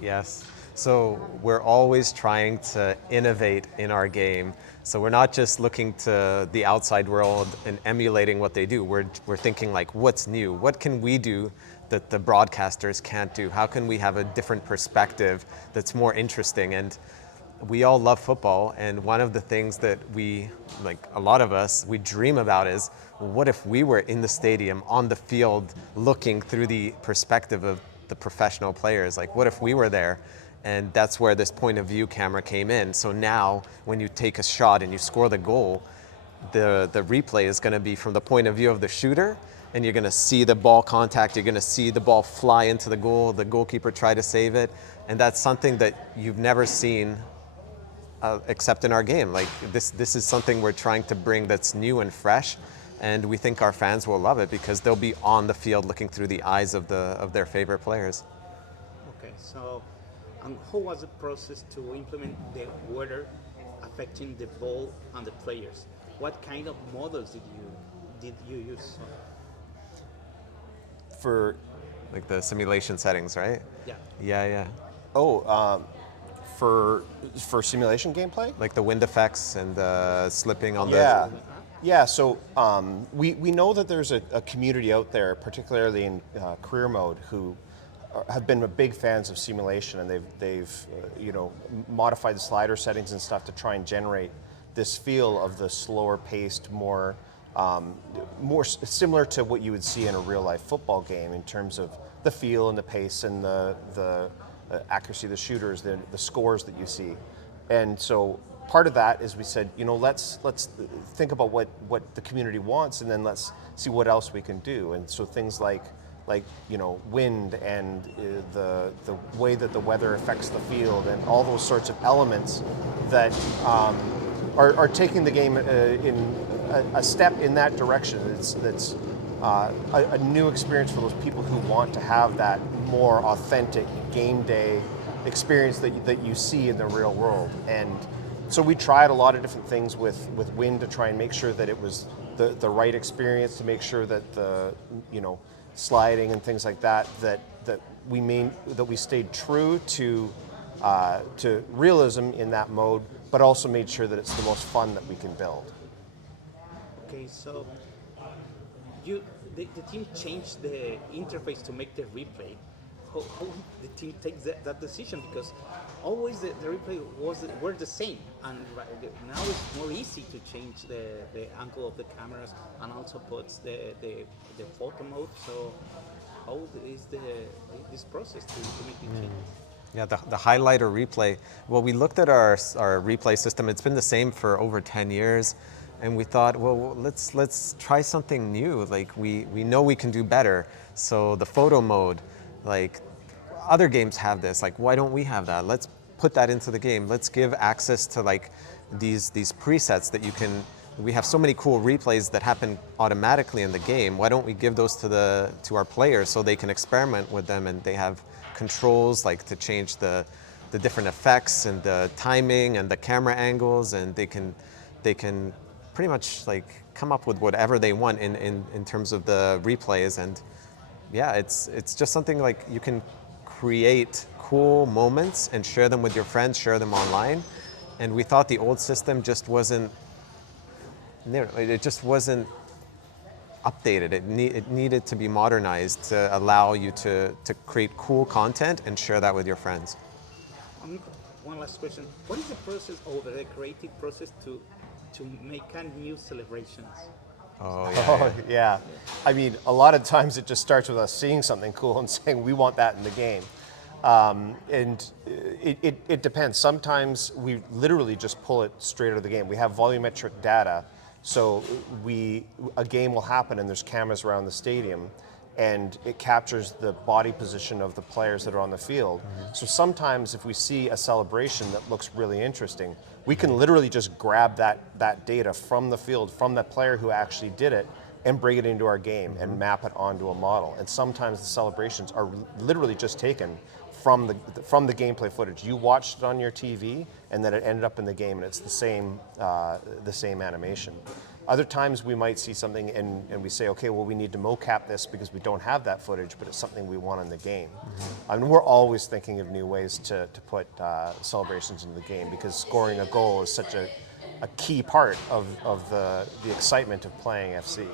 Yes. So we're always trying to innovate in our game. So we're not just looking to the outside world and emulating what they do. We're thinking like, what's new? What can we do that the broadcasters can't do? How can we have a different perspective that's more interesting? And we all love football, and one of the things that we, like a lot of us, we dream about is, well, what if we were in the stadium, on the field, looking through the perspective of the professional players? Like, what if we were there? And that's where this point of view camera came in. So now, when you take a shot and you score the goal, the replay is going to be from the point of view of the shooter, and you're going to see the ball contact, you're going to see the ball fly into the goal, the goalkeeper try to save it, and that's something that you've never seen except in our game. Like this is something we're trying to bring that's new and fresh, and we think our fans will love it because they'll be on the field looking through the eyes of their favorite players. Okay, so how was the process to implement the weather affecting the ball and the players? What kind of models did you use? For Like the simulation settings, right? Yeah. Yeah. oh, for simulation gameplay. Like the wind effects and the slipping on Yeah, yeah. So we know that there's a community out there, particularly in career mode, who have been big fans of simulation, and they've modified the slider settings and stuff to try and generate this feel of the slower paced, more similar to what you would see in a real life football game in terms of the feel and the pace and the accuracy of the shooters, the scores that you see. And so part of that is we said, let's think about what the community wants, and then let's see what else we can do. And so things like wind and the way that the weather affects the field and all those sorts of elements that are taking the game in a step in that direction. That's a new experience for those people who want to have that more authentic game day experience that you see in the real world. And so we tried a lot of different things with wind to try and make sure that it was the right experience, to make sure that the sliding and things like that we stayed true to realism in that mode, but also made sure that it's the most fun that we can build. Okay, so the team changed the interface to make the replay. How the team takes that decision? Because always the replay were the same, and now it's more easy to change the angle of the cameras and also puts the photo mode. So how is this process to make the change? Yeah, the highlight or replay. Well, we looked at our replay system. It's been the same for over 10 years. And we thought, well, let's try something new. Like we know we can do better. So the photo mode, like other games have this. Like, why don't we have that? Let's put that into the game. Let's give access to like these presets that you can. We have so many cool replays that happen automatically in the game. Why don't we give those to our players so they can experiment with them, and they have controls like to change the different effects and the timing and the camera angles, and they can pretty much like come up with whatever they want in terms of the replays. And yeah, it's just something like you can create cool moments and share them with your friends, share them online. And we thought the old system just wasn't updated. It needed to be modernized to allow you to create cool content and share that with your friends. One last question: what is the process or the creative process to make new celebrations? Yeah. I mean, a lot of times it just starts with us seeing something cool and saying we want that in the game. And it depends. Sometimes we literally just pull it straight out of the game. We have volumetric data, so a game will happen and there's cameras around the stadium, and it captures the body position of the players that are on the field. Mm-hmm. So sometimes if we see a celebration that looks really interesting, we can literally just grab that data from the field, from the player who actually did it, and bring it into our game and map it onto a model. And sometimes the celebrations are literally just taken from the gameplay footage. You watched it on your TV, and then it ended up in the game, and it's the same animation. Other times we might see something and we say, okay, well, we need to mocap this because we don't have that footage, but it's something we want in the game. I mean, we're always thinking of new ways to put celebrations into the game, because scoring a goal is such a key part of the excitement of playing FC.